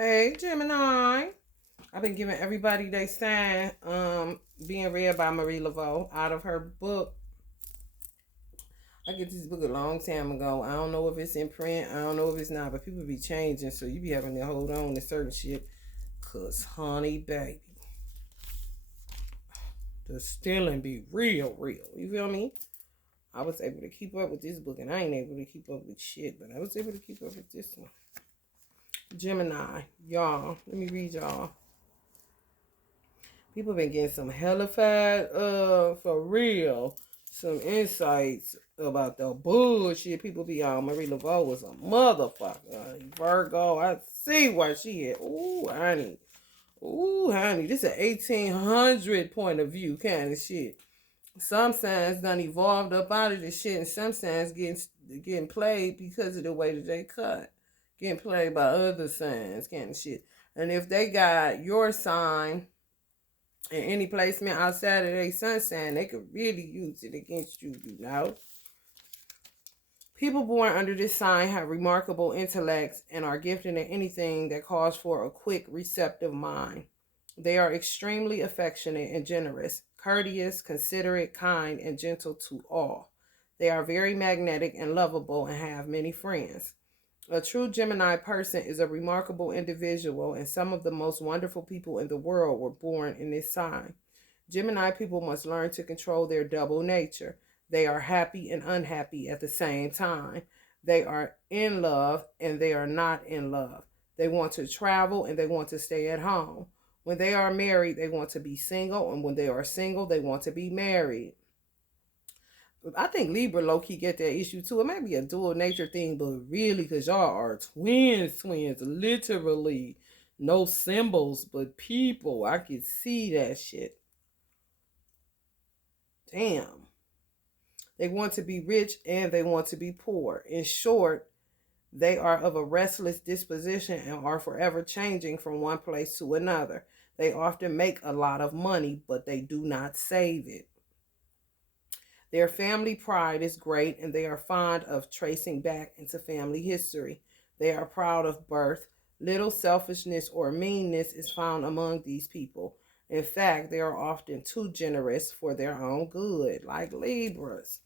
Hey, Gemini. I've been giving everybody they sign being read by Marie Laveau out of her book. I get this book a long time ago. I don't know if it's in print. I don't know if it's not, but people be changing, so you be having to hold on to certain shit. Cause honey baby, the stealing be real, real. You feel me? I was able to keep up with this book, and I ain't able to keep up with shit, but I was able to keep up with this one. Gemini, y'all. Let me read y'all. People been getting some hellified, for real, some insights about the bullshit. People be on. Marie Laveau was a motherfucker. Virgo, I see why she had. Ooh, honey. Ooh, honey. This is an 1800 point of view kind of shit. Some signs done evolved up out of this shit, and some signs getting played because of the way that they cut. Getting played by other signs kind of shit. And if they got your sign in any placement outside of their sun sign, they could really use it against you, you know. People born under this sign have remarkable intellects and are gifted in anything that calls for a quick, receptive mind. They are extremely affectionate and generous, courteous, considerate, kind, and gentle to all. They are very magnetic and lovable and have many friends. A true Gemini person is a remarkable individual, and some of the most wonderful people in the world were born in this sign. Gemini people must learn to control their double nature. They are happy and unhappy at the same time. They are in love and they are not in love. They want to travel and they want to stay at home. When they are married, they want to be single, and when they are single, they want to be married. I think Libra low-key get that issue too. It might be a dual nature thing, but really, because y'all are twins, literally. No symbols, but people. I can see that shit. Damn. They want to be rich and they want to be poor. In short, they are of a restless disposition and are forever changing from one place to another. They often make a lot of money, but they do not save it. Their family pride is great, and they are fond of tracing back into family history. They are proud of birth. Little selfishness or meanness is found among these people. In fact, they are often too generous for their own good, like Libras.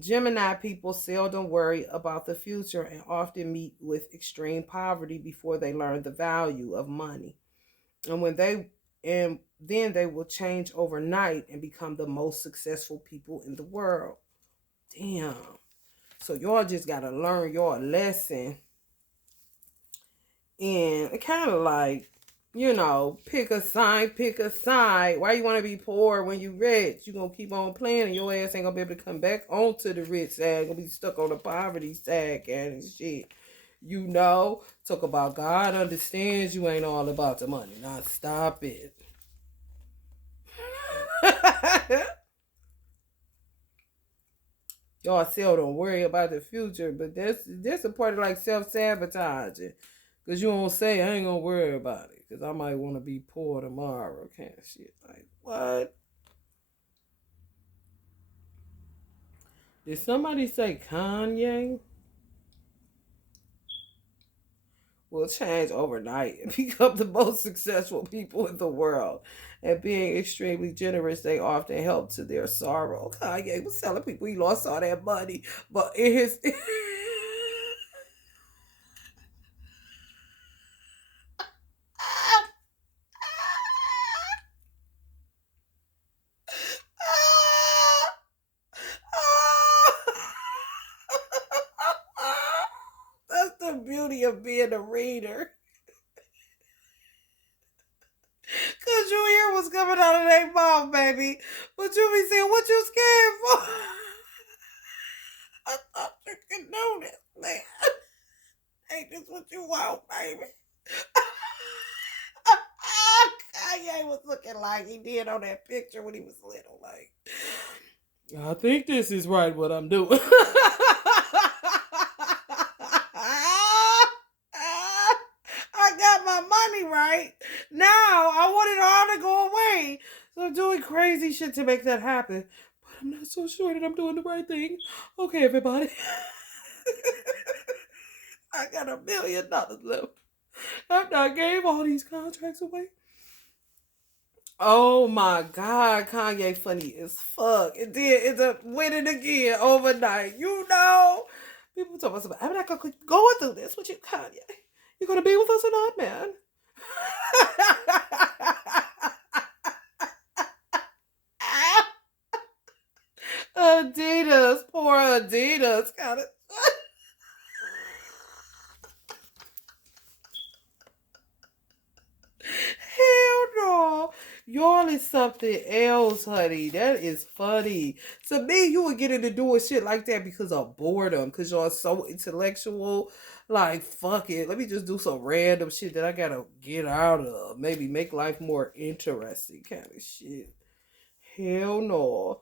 Gemini people seldom worry about the future and often meet with extreme poverty before they learn the value of money. And then they will change overnight and become the most successful people in the world. Damn. So y'all just gotta learn your lesson. And it kind of like, pick a sign, pick a side. Why you want to be poor when you rich? You gonna keep on playing and your ass ain't gonna be able to come back onto the rich side. Gonna be stuck on the poverty side and shit. Talk about God understands you ain't all about the money. Now stop it. Y'all still don't worry about the future, but that's a part of like self-sabotaging. Because you don't say, I ain't going to worry about it. Because I might want to be poor tomorrow. Kind of shit. Like, what? Did somebody say Kanye will change overnight and become the most successful people in the world? And being extremely generous, they often help to their sorrow. Kanye was telling people he lost all that money. But in his... That's the beauty of being a reader. Cause you hear what's coming out of their mouth, baby. But you be saying, what you scared for? I thought you could do this, man. Ain't this what you want, baby? Kanye was looking like he did on that picture when he was little. Like, I think this is right what I'm doing. I got my money right. Now I want it all to go away. So I'm doing crazy shit to make that happen. But I'm not so sure that I'm doing the right thing. Okay, everybody. I got $1 million left. I'm not I gave all these contracts away. Oh my God, Kanye funny as fuck. It did end up winning again overnight. You know, people talk about I'm not gonna go through this with you, Kanye. You gonna be with us or not, man? Adidas, poor Adidas, got it. Hell no. Y'all is something else, honey. That is funny. To me, you would get into doing shit like that because of boredom. Because y'all so intellectual. Like, fuck it. Let me just do some random shit that I gotta get out of. Maybe make life more interesting kind of shit. Hell no.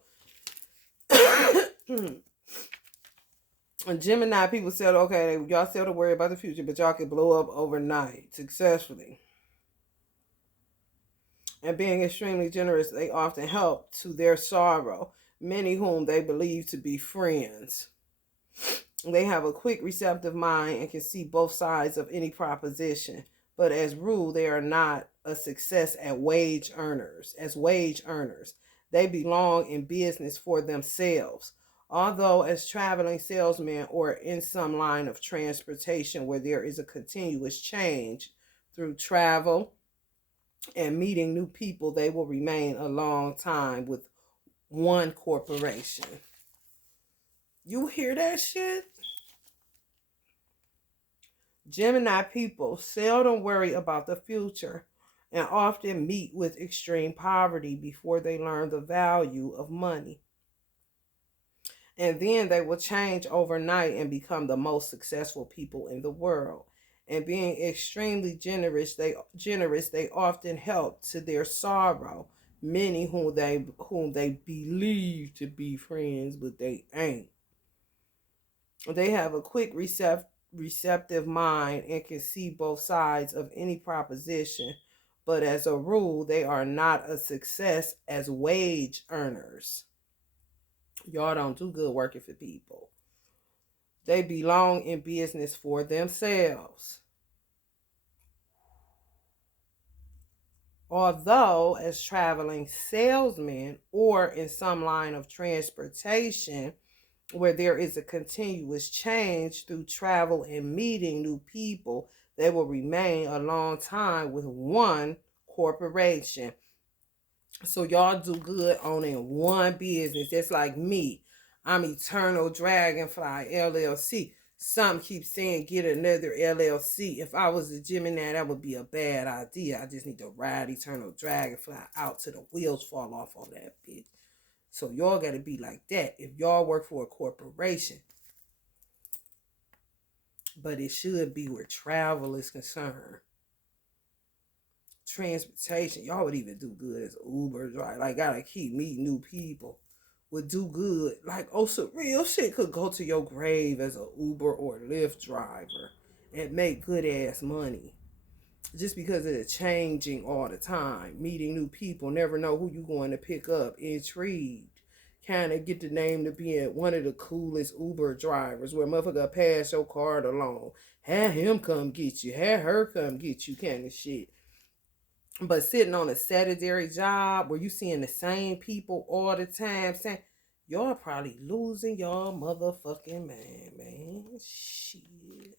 And Gemini people said, okay, y'all still don't worry about the future, but y'all can blow up overnight successfully. And being extremely generous, they often help to their sorrow, many whom they believe to be friends. They have a quick, receptive mind and can see both sides of any proposition. But as rule, they are not a success as wage earners. They belong in business for themselves. Although as traveling salesmen or in some line of transportation where there is a continuous change through travel and meeting new people, they will remain a long time with one corporation. You hear that shit? Gemini people seldom worry about the future and often meet with extreme poverty before they learn the value of money. And then they will change overnight and become the most successful people in the world. And being extremely generous, they often help to their sorrow many whom they believe to be friends, but they ain't. They have a quick receptive mind and can see both sides of any proposition, but as a rule, they are not a success as wage earners. Y'all don't do good working for people. They belong in business for themselves. Although, as traveling salesmen or in some line of transportation where there is a continuous change through travel and meeting new people, they will remain a long time with one corporation. So y'all do good owning one business. That's like me. I'm Eternal Dragonfly LLC. Some keep saying get another LLC. If I was a Gemini, that would be a bad idea. I just need to ride Eternal Dragonfly out till the wheels fall off on that bitch. So y'all got to be like that if y'all work for a corporation. But it should be where travel is concerned. Transportation, y'all would even do good as Uber driver. Like, gotta keep meeting new people. Would do good. Like, oh, so real shit could go to your grave as a Uber or Lyft driver and make good ass money. Just because it's changing all the time. Meeting new people, never know who you going to pick up. Intrigued. Kind of get the name to being one of the coolest Uber drivers where motherfucker pass your card along. Have him come get you. Have her come get you kind of shit. But sitting on a sedentary job where you seeing the same people all the time, saying, y'all probably losing y'all motherfucking man. Shit.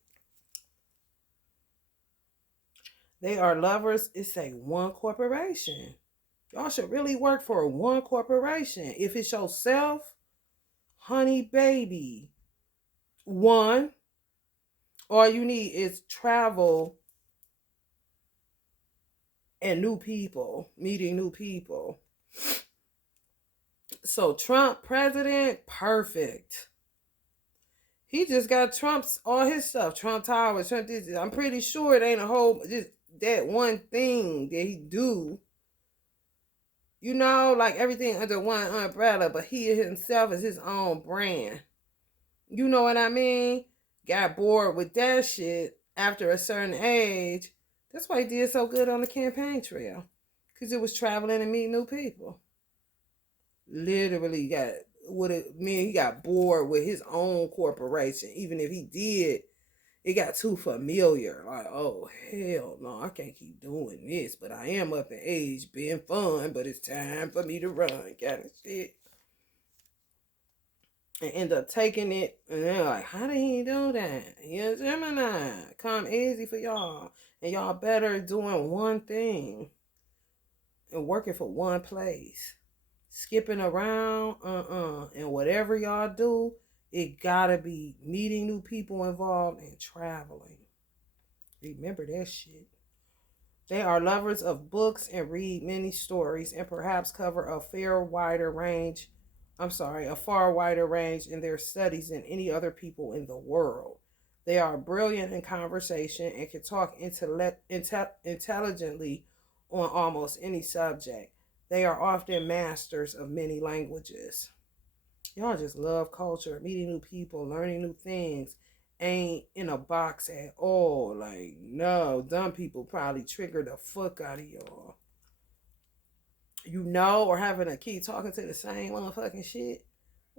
They are lovers. It's a one corporation. Y'all should really work for one corporation. If it's yourself, honey baby, one, all you need is travel and new people, meeting new people. So Trump president, perfect. He just got Trump's all his stuff. Trump Tower, Trump this. I'm pretty sure it ain't a whole just that one thing that he do. You know, like everything under one umbrella, but he himself is his own brand. You know what I mean? Got bored with that shit after a certain age. That's why he did so good on the campaign trail. Because it was traveling and meeting new people. Literally he got bored with his own corporation. Even if he did it got too familiar. Like, oh, hell no, I can't keep doing this. But I am up in age, being fun, but it's time for me to run, kind of shit. And end up taking it, and they're like, how did he do that? He's Gemini. Come easy for y'all. And y'all better doing one thing and working for one place. Skipping around, and whatever y'all do, it gotta be meeting new people involved and traveling. Remember that shit. They are lovers of books and read many stories and perhaps cover a far wider range in their studies than any other people in the world. They are brilliant in conversation and can talk intelligently on almost any subject. They are often masters of many languages. Y'all just love culture, meeting new people, learning new things. Ain't in a box at all. Like, no, dumb people probably trigger the fuck out of y'all. Or having a key talking to the same motherfucking shit.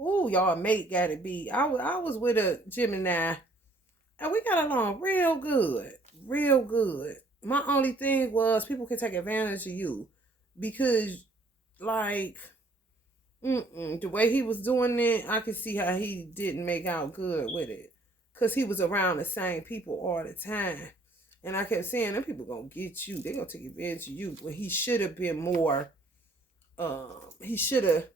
Ooh, y'all mate gotta be. I was with a Gemini, and we got along real good. Real good. My only thing was people can take advantage of you. Because, like, the way he was doing it, I could see how he didn't make out good with it. Because he was around the same people all the time. And I kept saying, them people gonna get you. They gonna take advantage of you. But he should have been more, he should have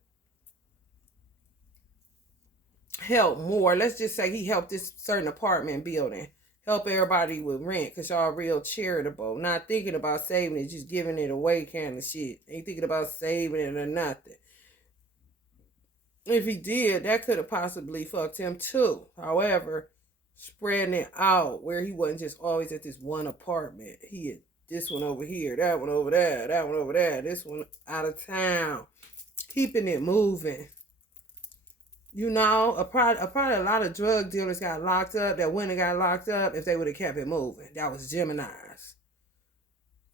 helped more. Let's just say he helped this certain apartment building. Help everybody with rent because y'all real charitable. Not thinking about saving it, just giving it away kind of shit. Ain't thinking about saving it or nothing. If he did, that could have possibly fucked him too. However, spreading it out where he wasn't just always at this one apartment. He had this one over here, that one over there, that one over there, this one out of town. Keeping it moving. Probably a lot of drug dealers got locked up that wouldn't have got locked up if they would have kept it moving. That was Geminis.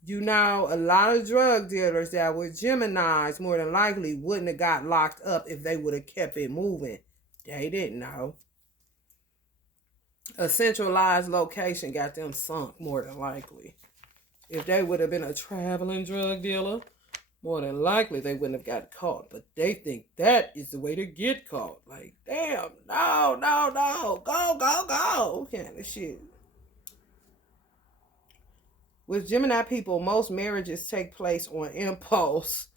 A lot of drug dealers that were Geminis more than likely wouldn't have got locked up if they would have kept it moving. They didn't know. A centralized location got them sunk more than likely. If they would have been a traveling drug dealer, more than likely they wouldn't have got caught. But they think that is the way to get caught. Like, damn, no, go, kind of shit. With Gemini people, most marriages take place on impulse.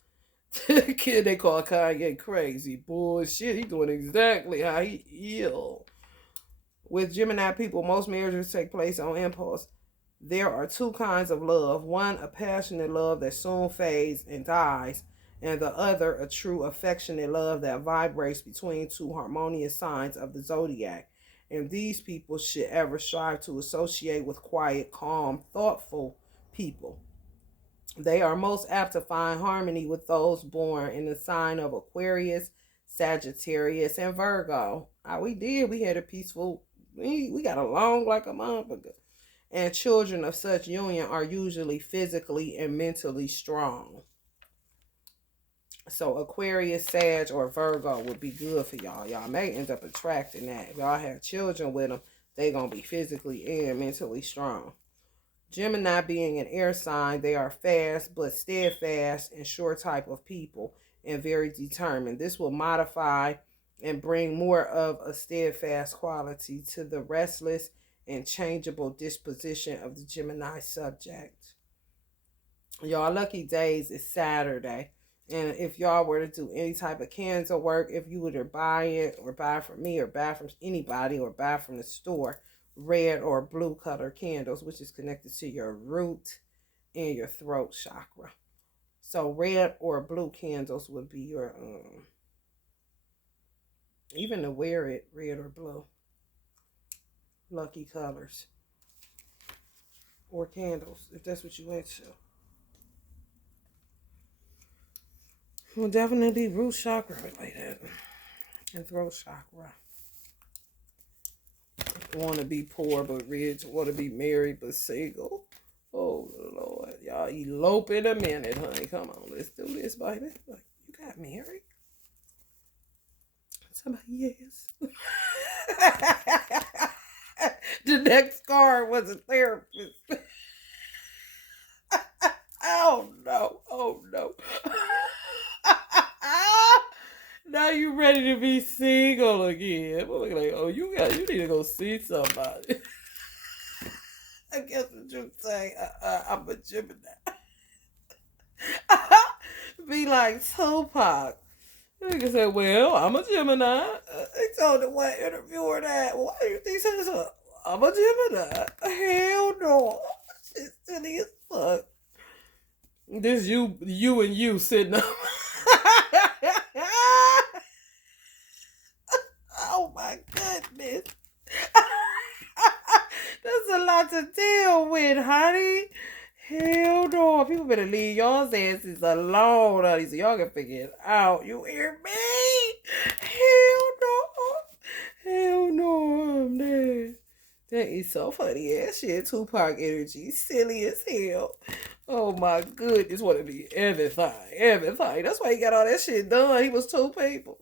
The kid they call Kanye crazy. Bullshit, he doing exactly how he ill. With Gemini people, most marriages take place on impulse. There are two kinds of love. One, a passionate love that soon fades and dies, and the other, a true affectionate love that vibrates between two harmonious signs of the zodiac. And these people should ever strive to associate with quiet, calm, thoughtful people. They are most apt to find harmony with those born in the sign of Aquarius, Sagittarius, and Virgo. We had a peaceful, we got along like a motherfucker. And children of such union are usually physically and mentally strong. So Aquarius, Sag, or Virgo would be good for y'all. Y'all may end up attracting that. If y'all have children with them, they going to be physically and mentally strong. Gemini being an air sign, they are fast but steadfast and sure type of people and very determined. This will modify and bring more of a steadfast quality to the restless and changeable disposition of the Gemini subject. Y'all lucky days is Saturday. And if y'all were to do any type of candle work, if you were to buy it or buy from me or buy from anybody or buy from the store, red or blue color candles, which is connected to your root and your throat chakra. So red or blue candles would be your, even to wear it, red or blue. Lucky colors. Or candles, if that's what you into. Well, definitely root chakra like that. And throat chakra. Want to be poor but rich. Want to be married but single. Oh, Lord. Y'all elope in a minute, honey. Come on, let's do this, baby. Like, you got married? Somebody, yes. The next card was a therapist. Oh no. Oh no. Now you ready to be single again. I'm like, oh, you need to go see somebody. I guess what you're saying. I'm a Gemini. Be like Tupac. Nigga said, well, I'm a Gemini. They told the one interviewer that. Why do you think so? I'm a Gemini. Hell no. Shit's silly as fuck. This you and you sitting up. Oh my goodness. That's a lot to deal with, honey. Hell no. People better leave y'all's asses alone, honey, so y'all can figure it out. You hear me? Hell no. Hell no, I'm dead. That is so funny ass shit. Tupac energy. Silly as hell. Oh my goodness. Want to be everything. Everything. That's why he got all that shit done. He was two people.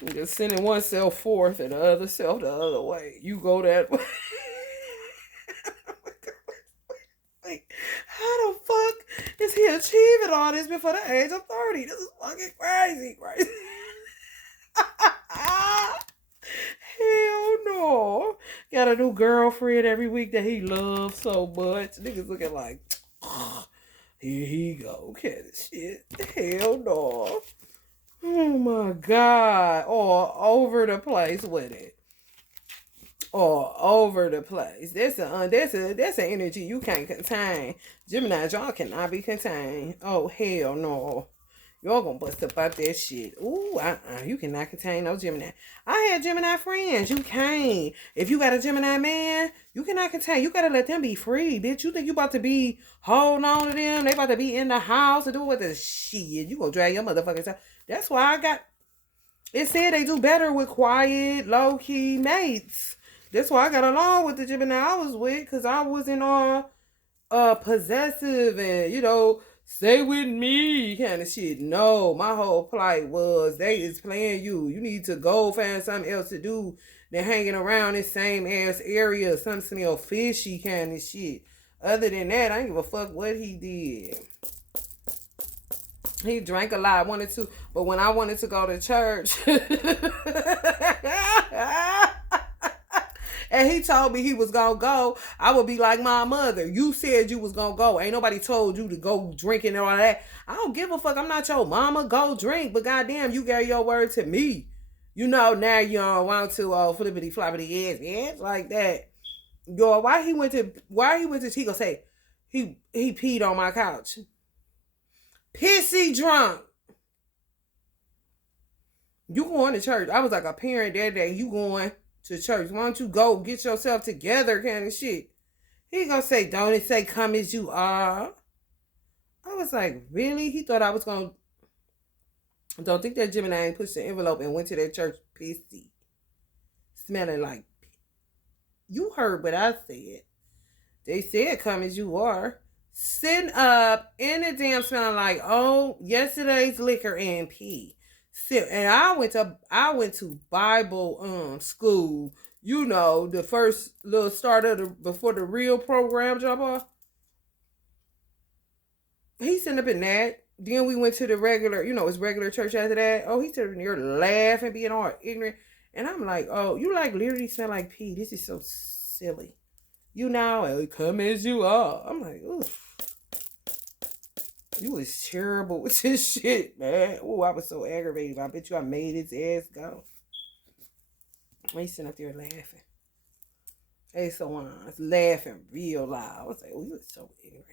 He just sending one self forth and the other self the other way. You go that way. Like, how the fuck is he achieving all this before the age of 30? This is fucking crazy. Hell no. Got a new girlfriend every week that he loves so much. Niggas looking like, here he go. Kind of shit. Hell no. Oh my God. All over the place with it. All over the place. That's an energy you can't contain. Gemini, y'all cannot be contained. Oh hell no. Y'all gonna bust up out that shit. Ooh, you cannot contain no Gemini. I had Gemini friends. You can't. If you got a Gemini man, you cannot contain. You gotta let them be free, bitch. You think you about to be holding on to them? They about to be in the house and do what the shit. You gonna drag your motherfucking self. That's why it said they do better with quiet, low-key mates. That's why I got along with the Gemini I was with, because I wasn't all possessive and, stay with me kind of shit. No, my whole plight was they is playing you. You need to go find something else to do than hanging around this same ass area. Something smell fishy kind of shit. Other than that, I didn't give a fuck what he did. He drank a lot, wanted to, but when I wanted to go to church, and he told me he was gonna go, I would be like my mother. You said you was gonna go. Ain't nobody told you to go drinking and all that. I don't give a fuck. I'm not your mama. Go drink. But goddamn, you gave your word to me. Now you don't want to flippity floppity ass like that. Yo, why he went to Chico say he peed on my couch. Pissy drunk. You going to church. I was like a parent that day. You going to church. Why don't you go get yourself together kind of shit. He gonna say, don't it say come as you are? I was like, really? He thought I was gonna... Don't think that Gemini ain't pushed the envelope and went to that church pissy. Smelling like... You heard what I said. They said come as you are. Sitting up in the damn smelling like, yesterday's liquor and pee. And I went to Bible school, the first little start before the real program drop off. He sitting up in that. Then we went to the regular, it's regular church after that. Oh, he's sitting there laughing, being all ignorant. And I'm like, oh, you literally smell like pee. This is so silly. Come as you are. I'm like, oof. You was terrible with this shit, man. Oh, I was so aggravated. I bet you I made his ass go. He's sitting up there laughing. Hey, so I was laughing real loud. I was like, oh, you was so ignorant.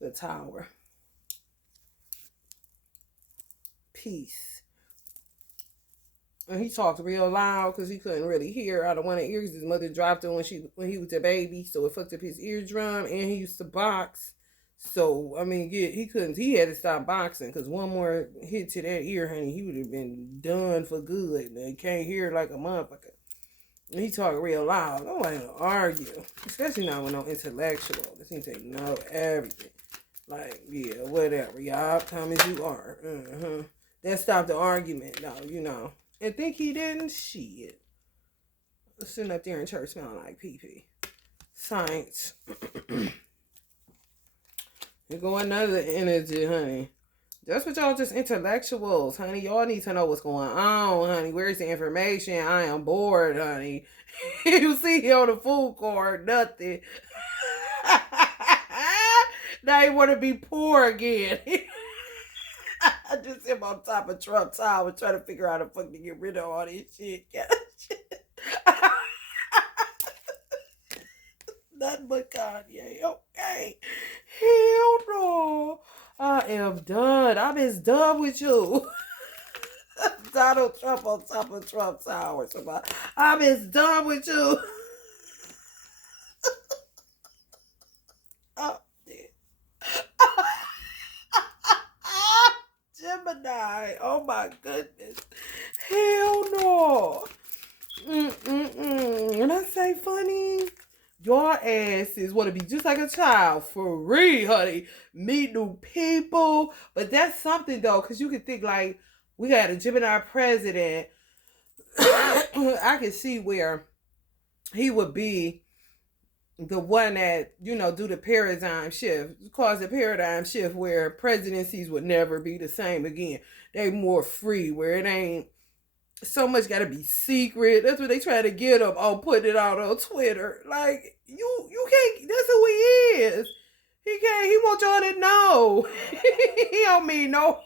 The tower. Peace. And he talked real loud because he couldn't really hear out of one of the ears. His mother dropped him when he was a baby, so it fucked up his eardrum. And he used to box. So, he had to stop boxing because one more hit to that ear, honey, he would have been done for good. And he can't hear like a motherfucker. And he talk real loud. Nobody to argue, especially not with no intellectual. This seems to know everything. Like, yeah, whatever. Y'all come as you are. That stopped the argument, though, And think he didn't? Shit. Sitting up there in church smelling like pee-pee. Saints. You're going another energy, honey. That's what y'all just intellectuals, honey. Y'all need to know what's going on, honey. Where's the information? I am bored, honey. You see here on the food court, nothing. Now you want to be poor again. I just am on top of Trump Tower trying to figure out how to fucking get rid of all this shit. Nothing but Kanye, okay? Hell no. I am done. I'm as done with you. Donald Trump on top of Trump Tower. I'm as done with you. Oh, Gemini. Oh my goodness. Hell no. And I say funny. Your asses want to be just like a child for real, honey. Meet new people. But that's something though, because you can think like we had a Gemini president. I can see where he would be the one that, do the paradigm shift. Cause the paradigm shift where presidencies would never be the same again. They more free, where it ain't so much got to be secret. That's what they try to get him on putting it out on Twitter. Like, you can't, that's who he is. He can't, he want y'all to know. He don't mean no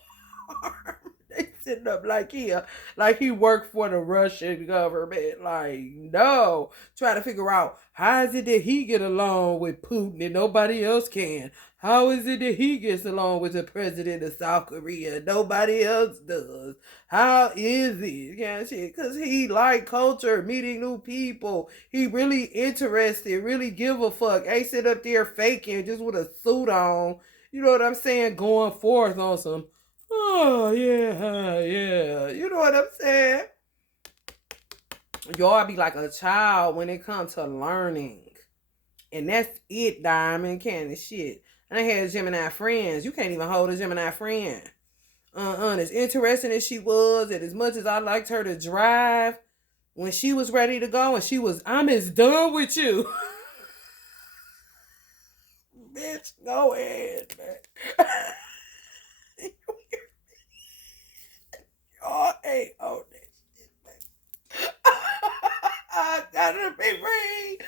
harm. They sitting up like he worked for the Russian government. Like, no. Trying to figure out how is it that he get along with Putin and nobody else can? How is it that he gets along with the president of South Korea? Nobody else does. How is it? Yeah, shit. Because he like culture, meeting new people. He really interested, really give a fuck. Ain't sit up there faking just with a suit on. You know what I'm saying? Going forth on some, oh, yeah. You know what I'm saying? Y'all be like a child when it comes to learning. And that's it, Diamond, kind of shit. And I had Gemini friends. You can't even hold a Gemini friend. As interesting as she was, and as much as I liked her to drive, when she was ready to go, and I'm as done with you. Bitch, go ahead, man. Y'all ain't on that shit, man. I gotta be free.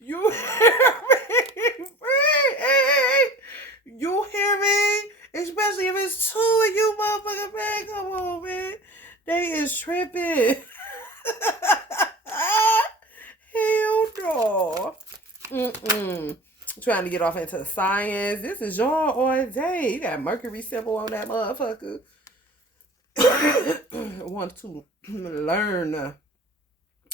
You hear me? You hear me? Especially if it's two of you motherfucking man. Come on, man. They is tripping. Hell no. Trying to get off into science. This is y'all all day. You got Mercury symbol on that motherfucker. Want to learn.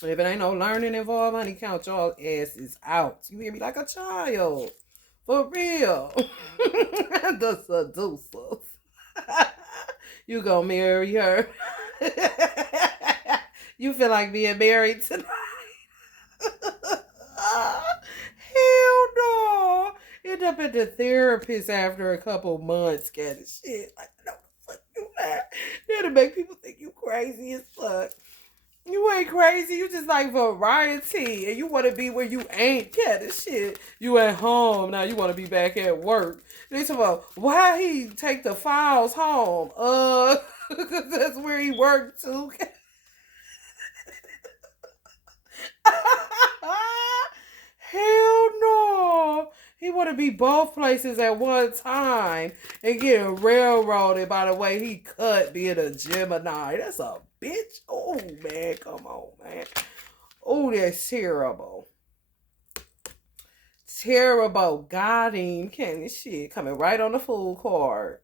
If it ain't no learning involved, honey, count y'all asses out. You hear me? Like a child. For real. The seducers. You gonna marry her. You feel like being married tonight? Hell no. End up at the therapist after a couple months, kind of shit. Like, no, the fuck you at? That'll make people think you crazy as fuck. You ain't crazy. You just like variety. And you want to be where you ain't, kind of shit. You at home. Now you want to be back at work. They talk about, why he take the files home? Because that's where he worked too. Hell no. He want to be both places at one time and getting railroaded by the way he cut being a Gemini. That's a bitch. Oh, man. Come on, man. Oh, that's terrible. Terrible. Got him. Candy shit. Coming right on the full card.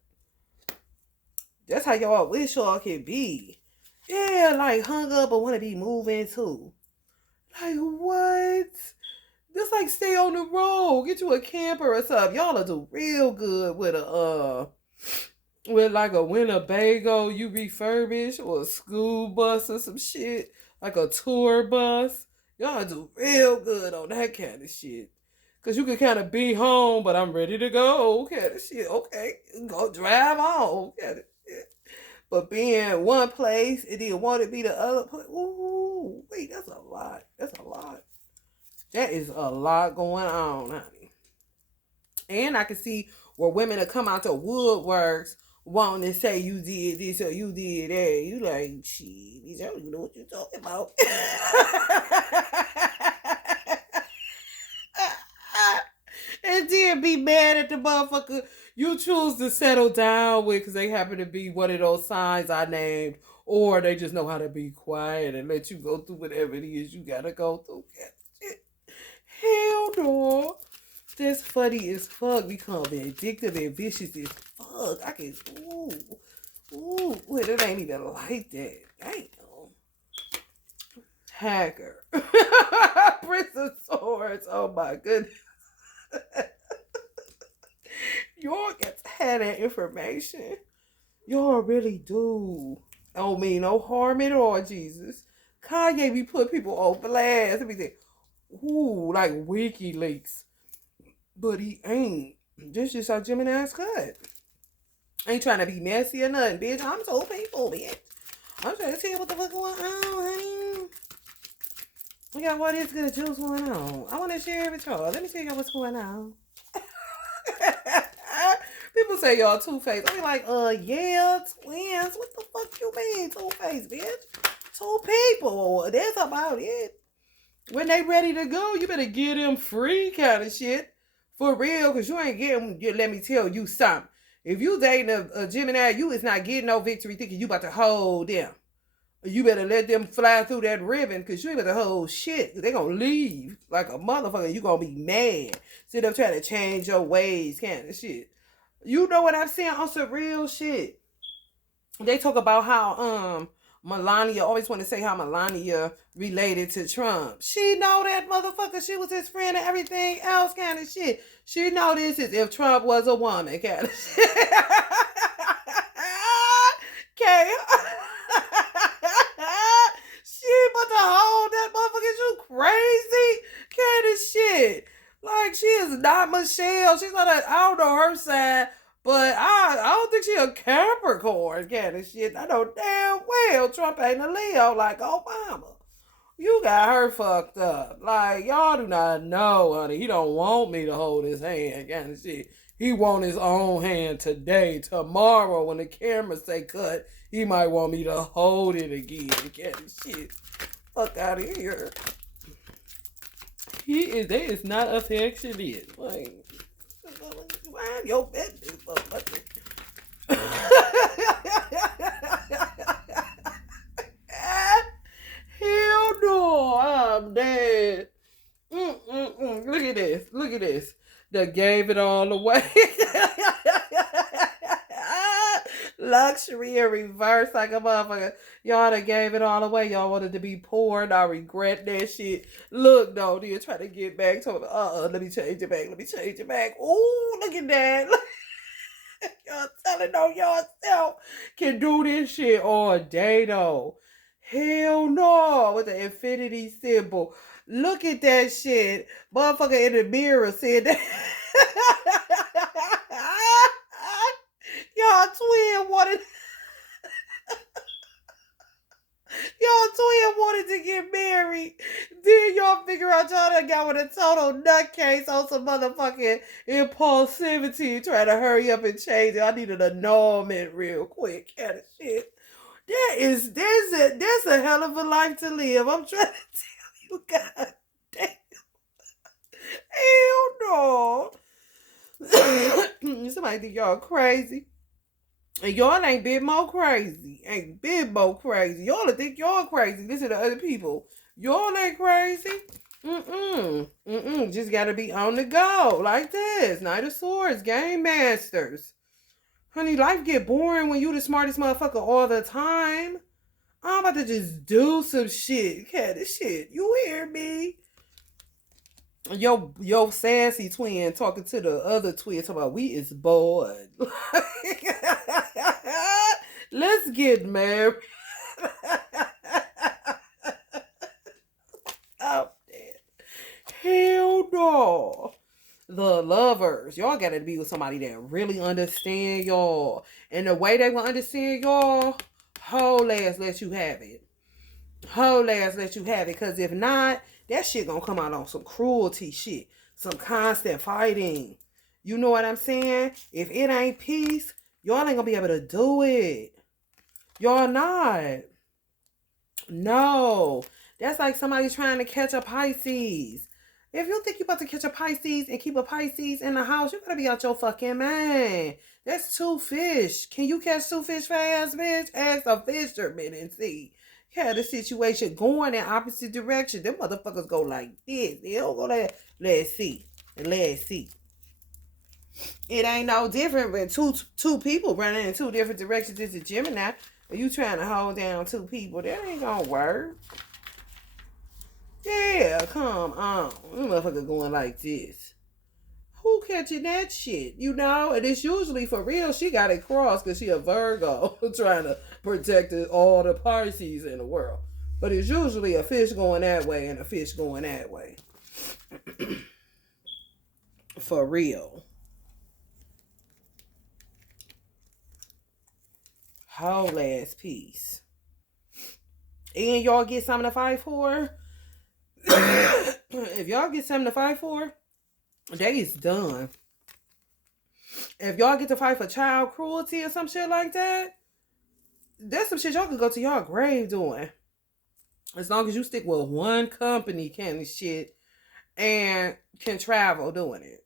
That's how y'all wish y'all could be. Yeah, like hung up but want to be moving too. Like, what? Just like stay on the road. Get you a camper or something. Y'all will do real good with like a Winnebago you refurbish or a school bus or some shit. Like a tour bus. Y'all do real good on that kind of shit. Cause you can kind of be home, but I'm ready to go. Kind of shit. Okay. Go drive on. Kind of shit. But being one place and then want to be the other place. Ooh, wait, that's a lot. That's a lot. That is a lot going on, honey. And I can see where women that come out to woodworks wanting to say you did this or you did that. You like, shit, I don't even know what you're talking about. And then be mad at the motherfucker you choose to settle down with because they happen to be one of those signs I named, or they just know how to be quiet and let you go through whatever it is you gotta go through. Hell no. That's funny as fuck. Become addictive and vicious as fuck. I can, well, it ain't even like that. Damn. Hacker. Prince of Swords. Oh my goodness. Y'all get to have that information. Y'all really do. Don't mean no harm at all, Jesus. Kanye be putting people on blast. Everything. Ooh, like WikiLeaks. But he ain't. This just how Gemini's cut. Ain't trying to be messy or nothing, bitch. I'm so painful, bitch. I'm trying to tell you what the fuck going on, honey. We got what is good juice going on. I want to share it with y'all. Let me tell y'all what's going on. People say y'all two-faced. I be like, yeah, twins. What the fuck you mean, two-faced, bitch? Two people. That's about it. When they ready to go, you better get them free kind of shit. For real, because you ain't getting, let me tell you something. If you dating a Gemini, you is not getting no victory thinking you about to hold them. You better let them fly through that ribbon because you ain't about to hold shit. Because they going to leave like a motherfucker. You going to be mad. Sit up trying to change your ways kind of shit. You know what I'm saying on some real shit. They talk about how Melania, always want to say how Melania related to Trump. She know that motherfucker. She was his friend and everything else kind of shit. She know this is if Trump was a woman kind of shit. Okay. She about to hold that motherfucker. You crazy kind of shit. Like, she is not Michelle. She's not I don't know her side. But I don't think she a Capricorn kind of shit. I know damn well Trump ain't a Leo like Obama. You got her fucked up. Like, y'all do not know, honey. He don't want me to hold his hand kind of shit. He want his own hand today. Tomorrow, when the camera say cut, he might want me to hold it again kind of shit. Fuck out of here. They is not affectionate. Like, mind your business, motherfucker. Hell no, I'm dead. Look at this. Look at this. They gave it all away. Luxury in reverse like a motherfucker. Y'all done gave it all away. Y'all wanted to be poor and I regret that shit. Look though, they're trying to get back to let me change it back. Let me change it back. Ooh, look at that. Y'all telling on yourself can do this shit all day though. Hell no, with the infinity symbol. Look at that shit. Motherfucker in the mirror said that. Y'all twin wanted to get married. Then y'all figure out y'all done got with a total nutcase on some motherfucking impulsivity trying to hurry up and change it. I needed a annulment real quick kind of shit. That's a hell of a life to live. I'm trying to tell you, God damn. Hell no. Somebody think y'all crazy. And y'all ain't been more crazy. Ain't been more crazy. Y'all think y'all crazy. Listen to other people. Y'all ain't crazy. Just gotta be on the go. Like this. Knight of Swords. Game Masters. Honey, life get boring when you the smartest motherfucker all the time. I'm about to just do some shit. Kind of shit. You hear me? Yo sassy twin talking to the other twin talking about we is bored. Let's get married. I'm dead. Hell no. The lovers, y'all gotta be with somebody that really understand y'all. And the way they will understand y'all, whole ass let you have it. Whole ass let you have it. Because if not, that shit gonna come out on some cruelty shit. Some constant fighting. You know what I'm saying? If it ain't peace, y'all ain't gonna be able to do it. Y'all not. No. That's like somebody trying to catch a Pisces. If you think you about to catch a Pisces and keep a Pisces in the house, you gotta be out your fucking mind. That's 2 fish. Can you catch 2 fish fast, bitch? Ask a fisherman and see. Yeah, the situation going in opposite direction. Them motherfuckers go like this. They don't go like, let's see. Let's see. It ain't no different when two people running in 2 different directions. It's a Gemini. Are you trying to hold down 2 people? That ain't gonna work. Yeah, come on. This motherfucker going like this. Who catching that shit? You know? And it's usually for real. She got it crossed because she a Virgo trying to protect all the Pisces in the world. But it's usually a fish going that way and a fish going that way. For real. Whole ass piece. And y'all get something to fight for? If y'all get something to fight for, they is done. If y'all get to fight for child cruelty or some shit like that, that's some shit y'all can go to y'all grave doing. As long as you stick with one company kind of shit and can travel doing it.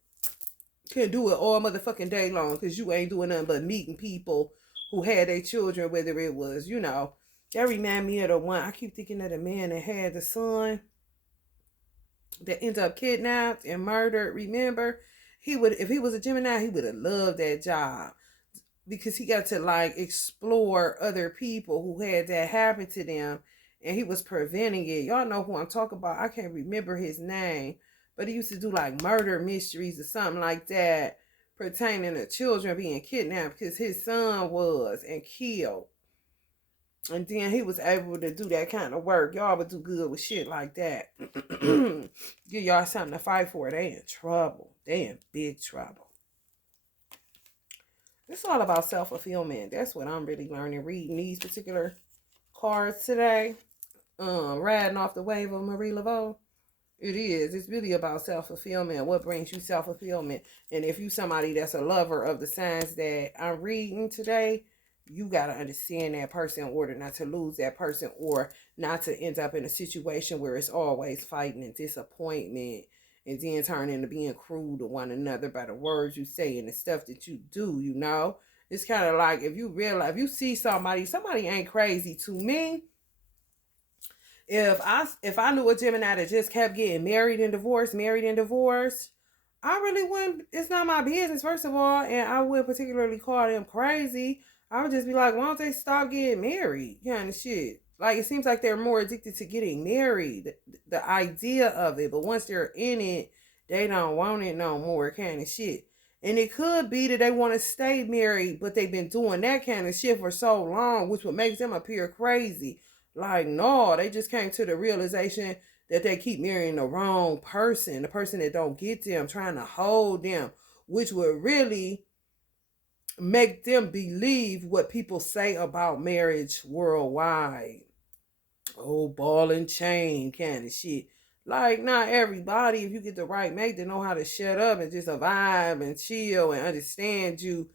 Can do it all motherfucking day long because you ain't doing nothing but meeting people who had their children, whether it was, you know, that remind me of the one, I keep thinking of the man that had the son that ended up kidnapped and murdered. Remember, he would, if he was a Gemini, he would have loved that job because he got to like explore other people who had that happen to them, and he was preventing it. Y'all know who I'm talking about. I can't remember his name, but he used to do like murder mysteries or something like that pertaining to children being kidnapped because his son was and killed. And then he was able to do that kind of work. Y'all would do good with shit like that. Give y'all something to fight for. They in trouble. They in big trouble. It's all about self-fulfillment. That's what I'm really learning reading these particular cards today. Riding off the wave of Marie Laveau. It is. It's really about self-fulfillment. What brings you self-fulfillment? And if you somebody that's a lover of the signs that I'm reading today, you got to understand that person in order not to lose that person or not to end up in a situation where it's always fighting and disappointment and then turn into being cruel to one another by the words you say and the stuff that you do, you know? It's kind of like if you realize, if you see somebody ain't crazy to me. If I knew a Gemini that just kept getting married and divorced, I really wouldn't, it's not my business, first of all, and I wouldn't particularly call them crazy. I would just be like, why don't they stop getting married? Kind of shit. Like, it seems like they're more addicted to getting married, the idea of it. But once they're in it, they don't want it no more, kind of shit. And it could be that they want to stay married, but they've been doing that kind of shit for so long, which would make them appear crazy. Like, no, they just came to the realization that they keep marrying the wrong person, the person that don't get them, trying to hold them, which would really make them believe what people say about marriage worldwide. Oh, ball and chain kind of shit. Like, not everybody, if you get the right mate to know how to shut up and just vibe and chill and understand you,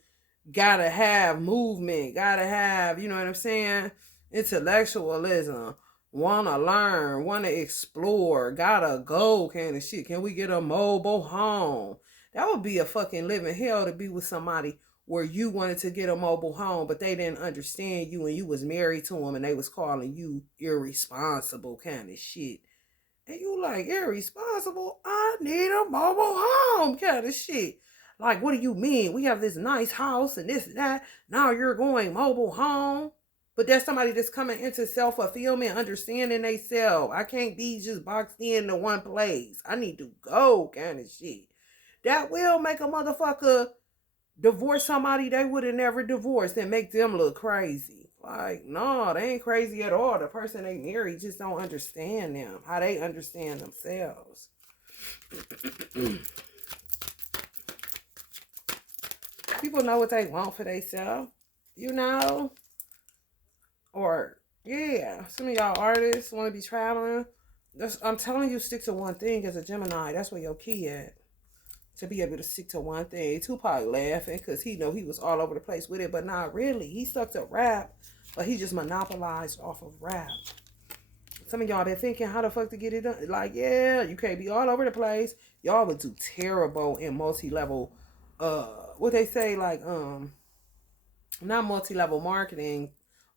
gotta have movement, gotta have, you know what I'm saying? Intellectualism, wanna learn, wanna explore, gotta go kind of shit. Can we get a mobile home? That would be a fucking living hell to be with somebody where you wanted to get a mobile home, but they didn't understand you and you was married to them and they was calling you irresponsible kind of shit. And you like, irresponsible? I need a mobile home kind of shit. Like, what do you mean? We have this nice house and this and that. Now you're going mobile home? But that's somebody that's coming into self-fulfillment, understanding they self. I can't be just boxed into one place. I need to go kind of shit. That will make a motherfucker divorce somebody they would have never divorced and make them look crazy. Like, no, they ain't crazy at all. The person they marry just don't understand them, how they understand themselves. People know what they want for themselves, you know? Or, yeah, some of y'all artists want to be traveling. I'm telling you, stick to one thing as a Gemini. That's where your key at. To be able to stick to one thing. Tupac laughing because he know he was all over the place with it, but not really. He stuck to rap, but he just monopolized off of rap. Some of y'all been thinking how the fuck to get it done. Like, yeah, you can't be all over the place. Y'all would do terrible in multi-level, what they say, like, not multi-level marketing,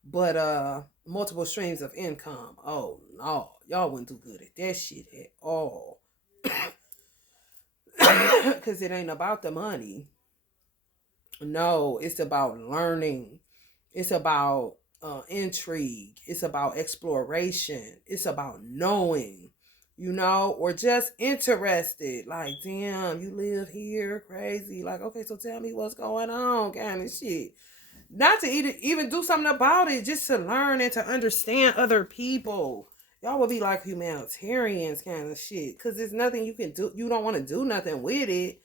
but multiple streams of income. Oh no, y'all wouldn't do good at that shit at all. Because it ain't about the money. No, it's about learning. It's about intrigue. It's about exploration. It's about knowing, you know, or just interested. Like, damn, you live here, crazy. Like, okay, so tell me what's going on, kind of shit. Not to even do something about it, just to learn and to understand other people. Y'all will be like humanitarians kind of shit. Because there's nothing you can do. You don't want to do nothing with it.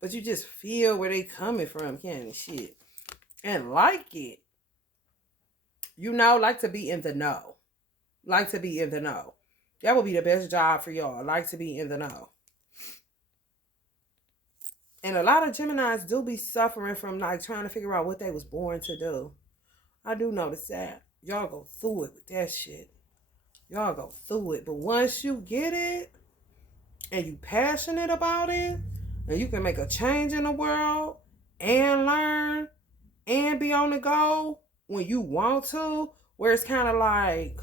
But you just feel where they coming from kind of shit. And like it. You know, like to be in the know. Like to be in the know. That would be the best job for y'all. Like to be in the know. And a lot of Geminis do be suffering from like trying to figure out what they was born to do. I do notice that. Y'all go through it with that shit. Y'all go through it. But once you get it and you passionate about it and you can make a change in the world and learn and be on the go when you want to, where it's kind of like,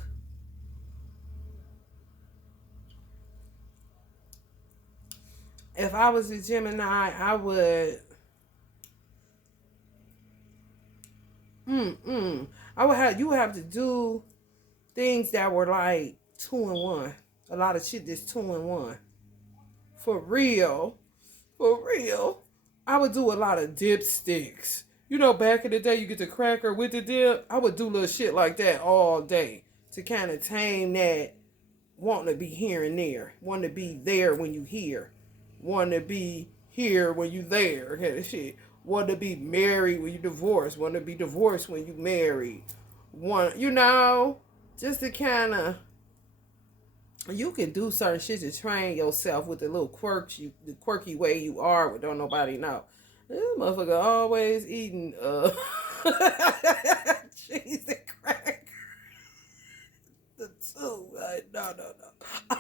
if I was a Gemini, I would you would have to do things that were like 2-in-1. A lot of shit that's 2-in-1. For real. For real. I would do a lot of dipsticks. You know, back in the day, you get the cracker with the dip. I would do little shit like that all day to kind of tame that wanting to be here and there. Wanting to be there when you here. Wanting to be here when you there. Kind of shit. Wanting to be married when you divorced. Wanting to be divorced when you married. You know, just to kind of, you can do certain shit to train yourself with the little the quirky way you are, but don't nobody know. This motherfucker always eating cheese and crackers. The two, like, no.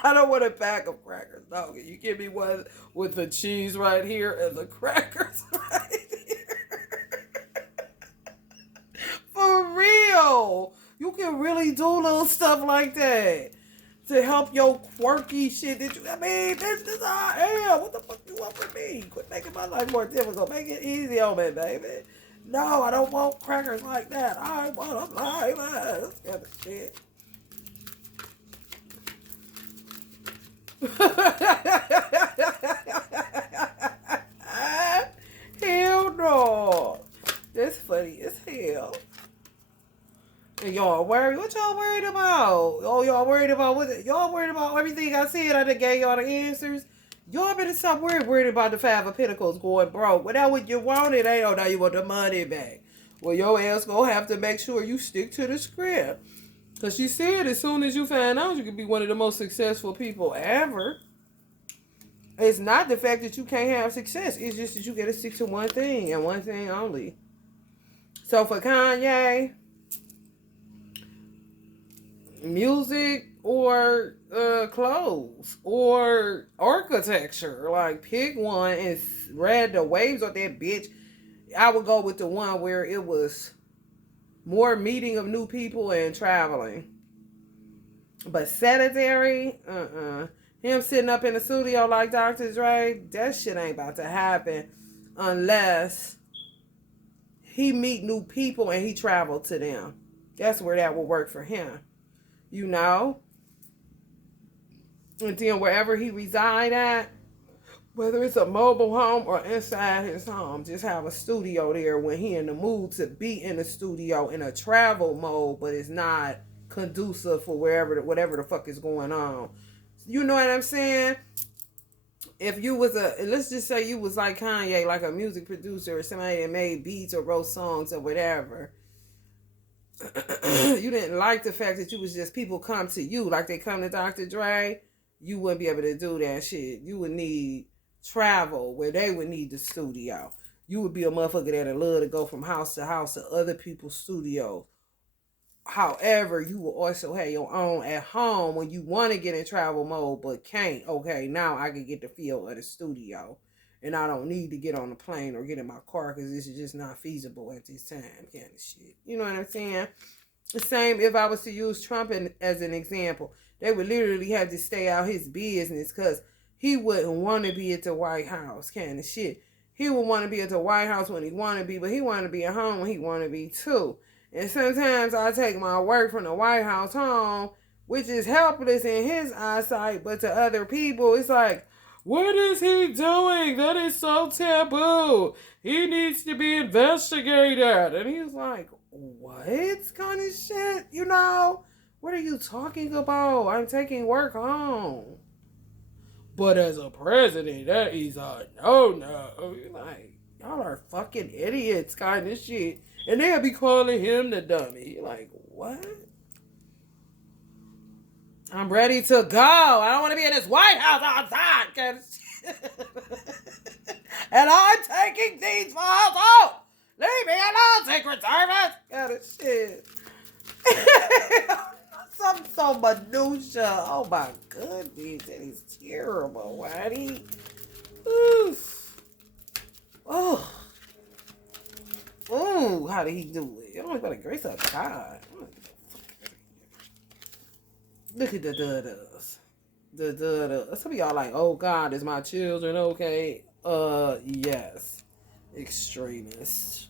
I don't want a pack of crackers. No, you give me one with the cheese right here and the crackers right here. For real, you can really do little stuff like that to help your quirky shit that you, I mean, this is how I am. What the fuck you want from me? Quit making my life more difficult. Make it easy on me, baby. No, I don't want crackers like that. I want them like that. This kind of shit. Hell no. That's funny as hell. And y'all worried? What y'all worried about? Oh, y'all worried about what? Y'all worried about everything I said? I done gave y'all the answers. Y'all better stop worried about the Five of Pentacles going broke. Well, that what you wanted, ain't? Oh, now you want the money back. Well, your ass gonna have to make sure you stick to the script. Because she said as soon as you find out, you could be one of the most successful people ever. It's not the fact that you can't have success. It's just that you gotta stick to one thing and one thing only. So for Kanye, music or clothes or architecture, like pick one and ride the waves of that bitch. I would go with the one where it was more meeting of new people and traveling. But sedentary, him sitting up in the studio like Dr. Dre, that shit ain't about to happen unless he meet new people and he travel to them. That's where that will work for him. You know? And then wherever he reside at, whether it's a mobile home or inside his home, just have a studio there when he in the mood to be in the studio in a travel mode, but it's not conducive for whatever the fuck is going on. You know what I'm saying? if you was let's just say you was like Kanye, like a music producer or somebody that made beats or wrote songs or whatever, you didn't like the fact that you was just people come to you like they come to Dr. Dre, you wouldn't be able to do that shit. You would need travel where they would need the studio. You would be a motherfucker that'd love to go from house to house to other people's studios. However, you will also have your own at home when you want to get in travel mode but can't. Okay, now I can get the feel of the studio. And I don't need to get on the plane or get in my car because this is just not feasible at this time, kind of shit. You know what I'm saying? The same if I was to use Trump as an example. They would literally have to stay out his business because he wouldn't want to be at the White House, kind of shit. He would want to be at the White House when he want to be, but he want to be at home when he want to be too. And sometimes I take my work from the White House home, which is helpless in his eyesight, but to other people, it's like, what is he doing? That is so taboo. He needs to be investigated. And he's like, what kind of shit? You know? What are you talking about? I'm taking work home. But as a president, that is a no. Like, y'all are fucking idiots kind of shit. And they'll be calling him the dummy. Like, what? I'm ready to go. I don't want to be in this White House outside. Kind of shit. And I'm taking these files out. Leave me alone, Secret Service. Kind of shit. Something so minutia. Oh my goodness, that is terrible, Waddy. Oof. Oh. Ooh, how did he do it? It only by the grace of God. Look at the duh-duhs. The duh-duhs. Some of y'all like, oh God, is my children okay? Yes. Extremists.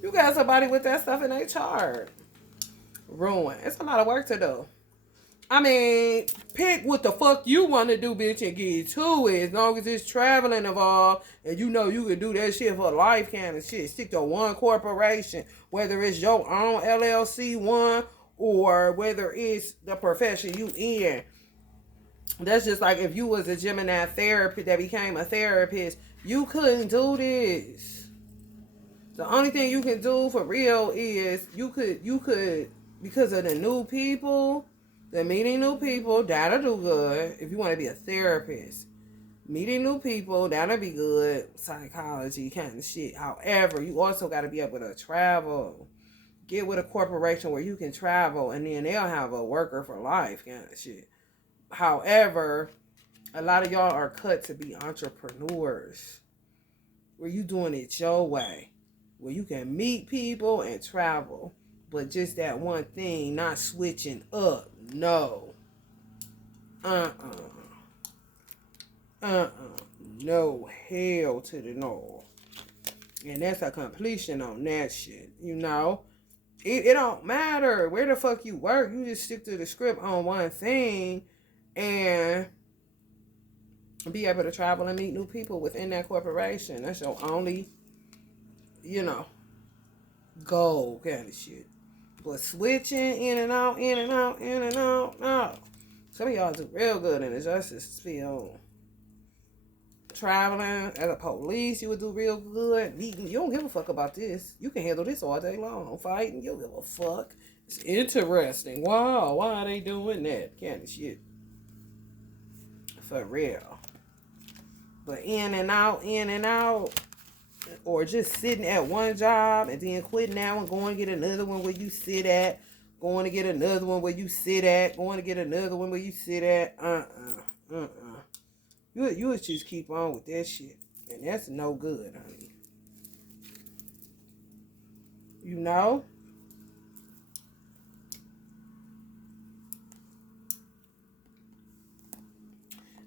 You got somebody with that stuff in their chart. Ruin. It's a lot of work to do. I mean, pick what the fuck you want to do, bitch, and get to it. As long as it's traveling involved, and you know you can do that shit for life kind of shit. Stick to one corporation, whether it's your own LLC one, or whether it's the profession you in. That's just like if you was a Gemini therapist that became a therapist, you couldn't do this. The only thing you can do for real is you could because of the new people, the meeting new people, that'll do good. If you want to be a therapist, meeting new people, that'll be good. Psychology kind of shit. However, you also got to be able to travel. Get with a corporation where you can travel, and then they'll have a worker for life kind of shit. However, a lot of y'all are cut to be entrepreneurs, where you doing it your way, where you can meet people and travel, but just that one thing, not switching up. No. No. Hell to the no. And that's a completion on that shit, you know? It don't matter where the fuck you work. You just stick to the script on one thing and be able to travel and meet new people within that corporation. That's your only, goal kind of shit. But switching in and out, no. Some of y'all do real good in the justice field. Traveling as a police, you would do real good. You don't give a fuck about this. You can handle this all day long. Fighting, you don't give a fuck. It's interesting. Wow, why are they doing that kind of shit? For real. But in and out, or just sitting at one job and then quitting that one, going to get another one where you sit at, going to get another one where you sit at, going to get another one where you sit at. You would just keep on with that shit. And that's no good, honey. You know?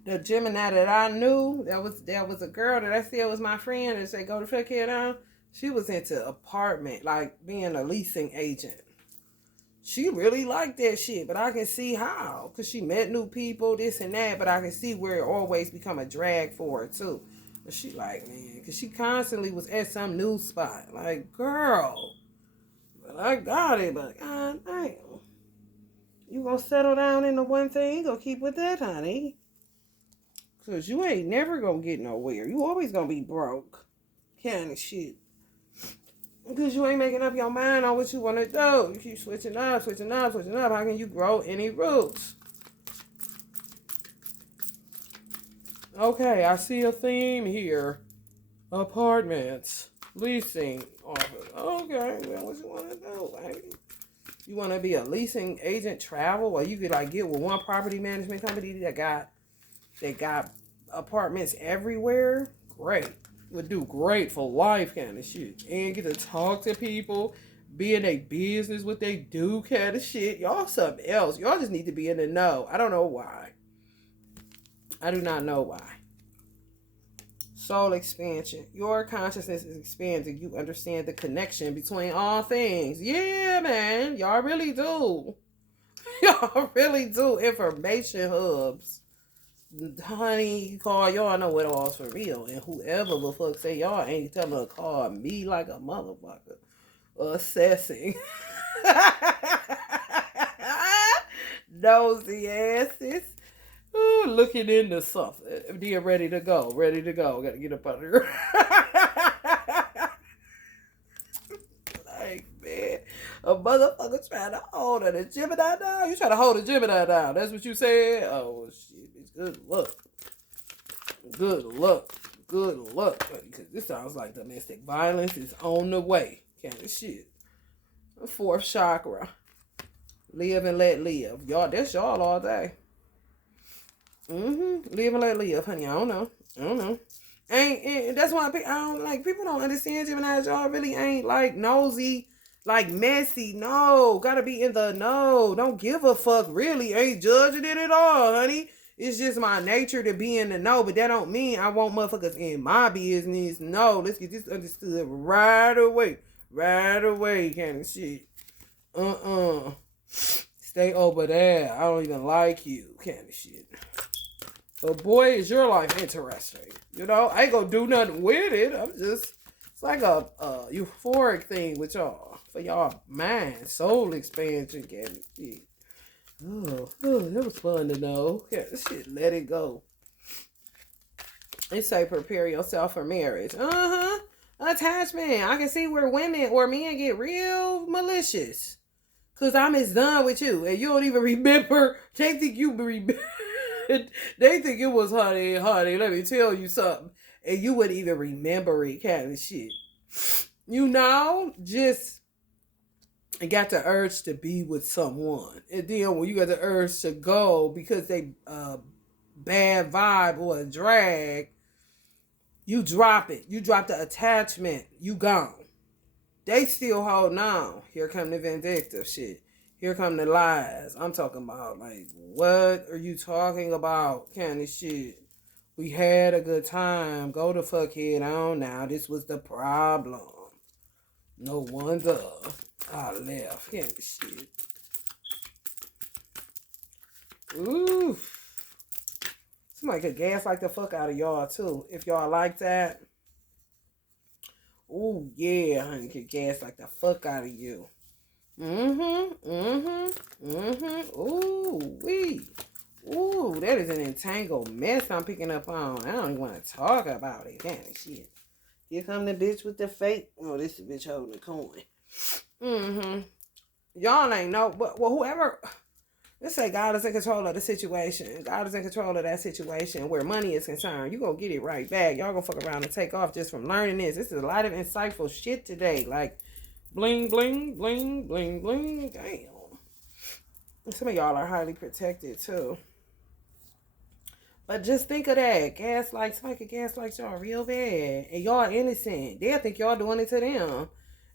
The Gemini that I knew, that was a girl that I said was my friend and said, go to fuck head on. She was into apartment, like being a leasing agent. She really liked that shit, but I can see how. Because she met new people, this and that, but I can see where it always become a drag for her, too. But she like, man, because she constantly was at some new spot. Like, girl, but I got it, but god damn. You gonna settle down into one thing, you gonna keep with that, honey. Cause you ain't never gonna get nowhere. You always gonna be broke. Kind of shit. Because you ain't making up your mind on what you want to do. You keep switching up, switching up, switching up. How can you grow any roots? Okay, I see a theme here. Apartments. Leasing office. Okay, well, what you want to do, baby? You want to be a leasing agent, travel, or you could like get with one property management company that got apartments everywhere? Great. Would do great for life kind of shit. And get to talk to people, be in a business, what they do kind of shit. Y'all something else. Y'all just need to be in the know. I don't know why. I do not know why. Soul expansion. Your consciousness is expanding. You understand the connection between all things. Yeah, man. Y'all really do. Y'all really do. Information hubs. Honey, call y'all know it all's for real. And whoever the fuck say y'all ain't telling her to call me like a motherfucker. Assessing. Nosy asses. Ooh, looking into something. They're ready to go. Ready to go. Gotta get up out of here. Like, man. A motherfucker trying to hold a Gemini down. You trying to hold a Gemini down. That's what you said? Oh, shit. Good luck. Good luck. Good luck. Because this sounds like domestic violence is on the way. Kind of shit. Fourth chakra. Live and let live. Y'all, that's y'all all day. Live and let live, honey. I don't know. Ain't that's why I don't like people don't understand Gemini. Y'all really ain't like nosy, like messy. No, gotta be in the know. Don't give a fuck. Really, ain't judging it at all, honey. It's just my nature to be in the know, but that don't mean I want motherfuckers in my business. No, let's get this understood right away. Right away, kind of shit. Stay over there. I don't even like you, kind of shit. But boy, is your life interesting. You know, I ain't gonna do nothing with it. I'm just, it's like a euphoric thing with y'all. For y'all mind, soul expansion, kind of shit. Oh, that was fun to know. Yeah, shit, let it go. They say prepare yourself for marriage. Attachment. I can see where women or men get real malicious. Cause I'm as done with you. And you don't even remember. They think you they think it was honey, let me tell you something. And you wouldn't even remember it kind of shit. You know, just got the urge to be with someone. And then when you got the urge to go because they bad vibe or a drag, you drop it. You drop the attachment. You gone. They still holding on. Here come the vindictive shit. Here come the lies. I'm talking about like, what are you talking about kind of shit? We had a good time. Go the fuck head on now. This was the problem. No wonder I left. Kind of shit. Ooh. Somebody could gaslight the fuck out of y'all too. If y'all like that. Ooh, yeah, honey, could gaslight the fuck out of you. Ooh, wee. Ooh, that is an entangled mess I'm picking up on. I don't even want to talk about it. Kind of shit. Here come the bitch with the fake. Oh, this is the bitch holding the coin. Y'all ain't know, but well, whoever. Let's say God is in control of the situation. God is in control of that situation where money is concerned. You're going to get it right back. Y'all going to fuck around and take off just from learning this. This is a lot of insightful shit today. Like, bling, bling, bling, bling, bling. Damn. Some of y'all are highly protected, too. But just think of that. Gaslight, somebody could gaslight y'all real bad. And y'all innocent. They'll think y'all doing it to them.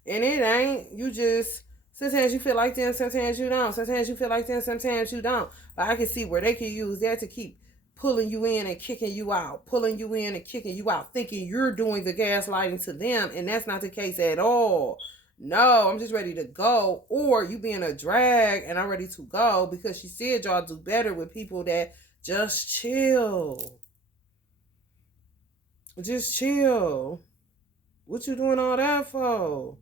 And it ain't. You just... Sometimes you feel like them, sometimes you don't. Sometimes you feel like them, sometimes you don't. But I can see where they can use that to keep pulling you in and kicking you out. Pulling you in and kicking you out. Thinking you're doing the gaslighting to them. And that's not the case at all. No, I'm just ready to go. Or you being a drag and I'm ready to go. Because she said y'all do better with people that just chill. Just chill. What you doing all that for?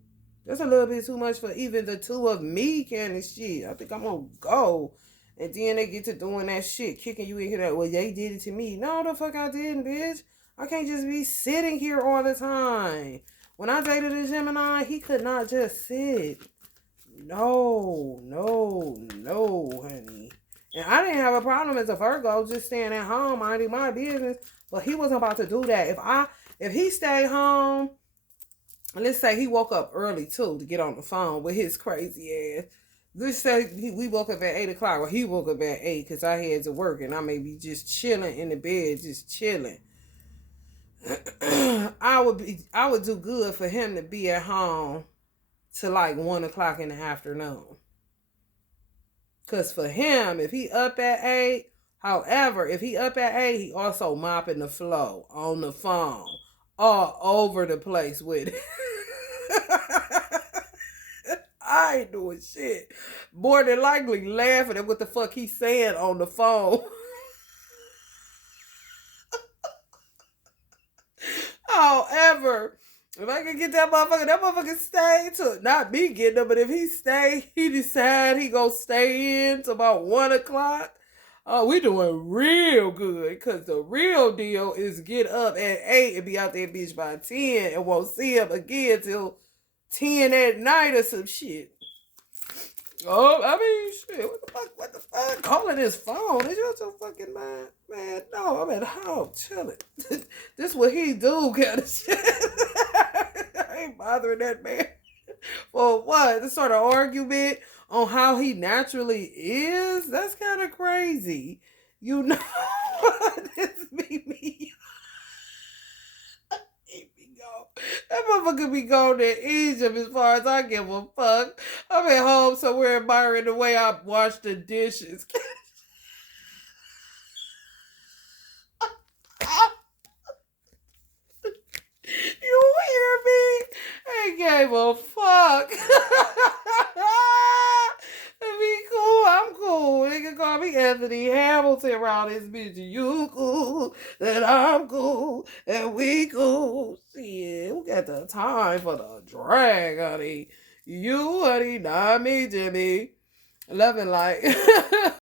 That's a little bit too much for even the two of me kind of shit. I think I'm gonna go. And then they get to doing that shit, kicking you in here that, well, they did it to me. No, the fuck I didn't, bitch. I can't just be sitting here all the time. When I dated a Gemini, he could not just sit. No, honey. And I didn't have a problem as a Virgo just staying at home, minding my business. But he wasn't about to do that. If he stayed home, let's say he woke up early too to get on the phone with his crazy ass. Let's say we woke up at 8 o'clock, or he woke up at 8 because I had to work and I may be just chilling in the bed, just chilling. I would do good for him to be at home to like 1 o'clock in the afternoon. Cause for him, if he up at 8, however, if he up at 8, he also mopping the floor on the phone, all over the place with it. I ain't doing shit. More than likely laughing at what the fuck he's saying on the phone. However, if I can get that motherfucker stay to not me getting him, but if he stay, he decide he gonna stay in to about 1 o'clock. We doing real good, cause the real deal is get up at 8 and be out there bitch by 10 and won't see him again till 10 at night or some shit. Oh, I mean, shit, what the fuck? Calling his phone. Is you so fucking mad? Man, no, I'm at home chilling. This what he do kind of shit. I ain't bothering that man. For what? This sort of argument on how he naturally is? That's kind of crazy. You know, this be me. That motherfucker be going to Egypt as far as I give a fuck. I'm at home somewhere admiring the way I wash the dishes. You hear me? I gave a fuck. Be cool, I'm cool. They can call me Anthony Hamilton around this bitch. You cool, that I'm cool, and we cool. Shit, who got the time for the drag, honey? You, honey, not me, Jimmy. Loving like.